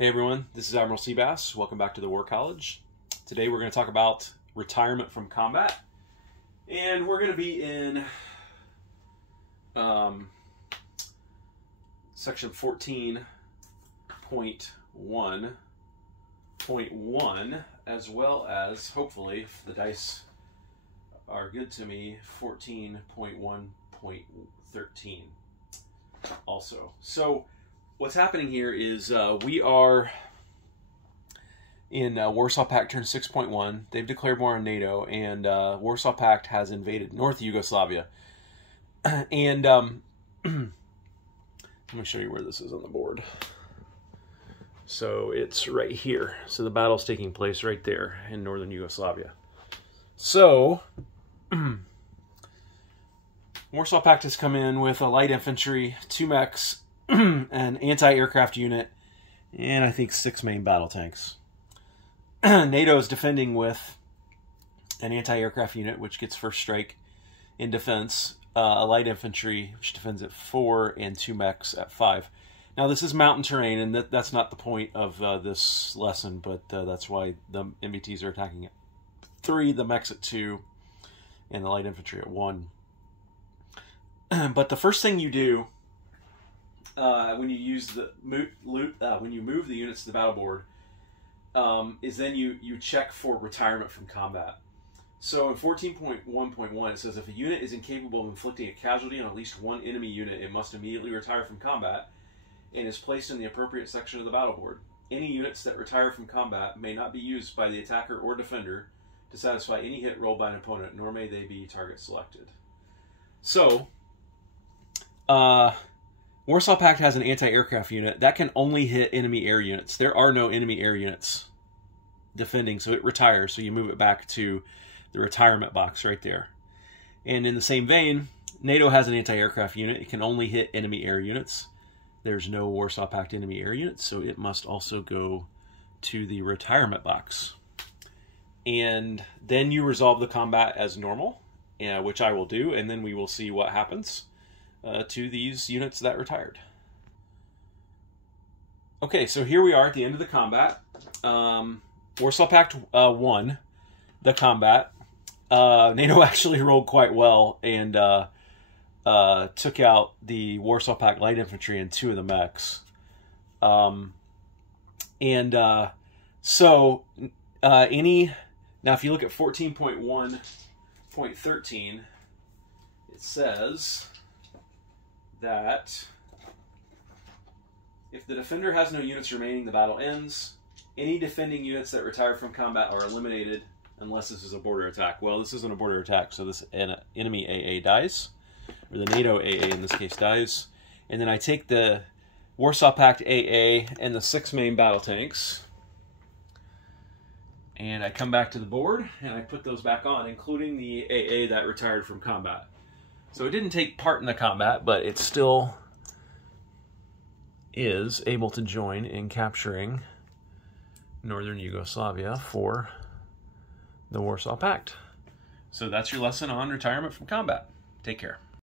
Hey everyone, this is Admiral Seabass. Welcome back to the War College. Today we're going to talk about retirement from combat, and we're going to be in section 14.1.1, as well as, hopefully, if the dice are good to me, 14.1.13 also. So what's happening here is we are in Warsaw Pact Turn 6.1. They've declared war on NATO, and Warsaw Pact has invaded North Yugoslavia. And let me show you where this is on the board. So it's right here. So the battle's taking place right there in northern Yugoslavia. So Warsaw Pact has come in with a light infantry, 2 mechs, an anti-aircraft unit, and I think 6 main battle tanks. NATO is defending with an anti-aircraft unit, which gets first strike in defense, a light infantry, which defends at 4, and 2 mechs at 5. Now, this is mountain terrain, and that's not the point of this lesson, but that's why the MBTs are attacking at 3, the mechs at 2, and the light infantry at 1. But the first thing you do when you use the when you move the units to the battle board, is then you check for retirement from combat. So in 14.1.1 it says if a unit is incapable of inflicting a casualty on at least one enemy unit, it must immediately retire from combat and is placed in the appropriate section of the battle board. Any units that retire from combat may not be used by the attacker or defender to satisfy any hit rolled by an opponent, nor may they be target selected. So Warsaw Pact has an anti-aircraft unit that can only hit enemy air units. There are no enemy air units defending, so it retires. So you move it back to the retirement box right there. And in the same vein, NATO has an anti-aircraft unit. It can only hit enemy air units. There's no Warsaw Pact enemy air units, so it must also go to the retirement box. And then you resolve the combat as normal, which I will do, and then we will see what happens to these units that retired. Okay, so here we are at the end of the combat. Warsaw Pact won the combat. NATO actually rolled quite well and took out the Warsaw Pact light infantry and 2 of the mechs. Now if you look at 14.1.13, it says that if the defender has no units remaining, the battle ends. Any defending units that retire from combat are eliminated unless this is a border attack. Well, this isn't a border attack, so this enemy AA dies, or the NATO AA in this case dies. And then I take the Warsaw Pact AA and the 6 main battle tanks, and I come back to the board and I put those back on, including the AA that retired from combat. So it didn't take part in the combat, but it still is able to join in capturing northern Yugoslavia for the Warsaw Pact. So that's your lesson on retirement from combat. Take care.